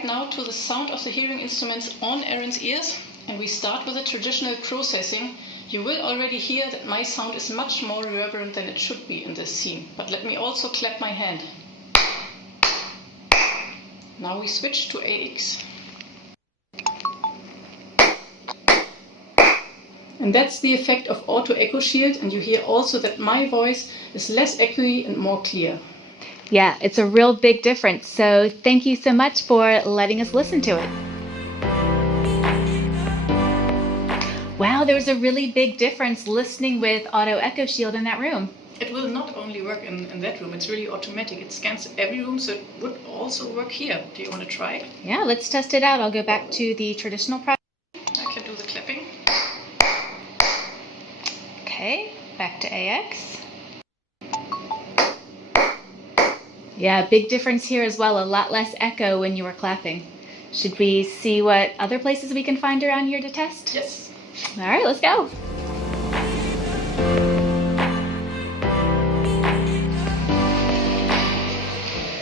right now to the sound of the hearing instruments on Aaron's ears, and we start with the traditional processing. You will already hear that my sound is much more reverberant than it should be in this scene. But let me also clap my hand. Now we switch to AX. And that's the effect of Auto EchoShield, and you hear also that my voice is less echoey and more clear. Yeah, it's a real big difference. So thank you so much for letting us listen to it. Wow, there was a really big difference listening with Auto EchoShield in that room. It will not only work in that room, it's really automatic. It scans every room, so it would also work here. Do you want to try it? Yeah, let's test it out. I'll go back to the traditional process. I can do the clapping. Okay, back to AX. Yeah, big difference here as well. A lot less echo when you were clapping. Should we see what other places we can find around here to test? Yes. All right, let's go.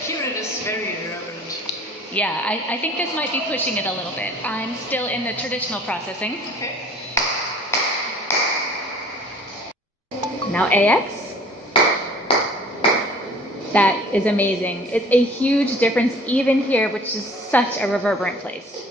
Here it is very reverberant. Yeah, I think this might be pushing it a little bit. I'm still in the traditional processing. Okay. Now AX. That is amazing. It's a huge difference even here, which is such a reverberant place.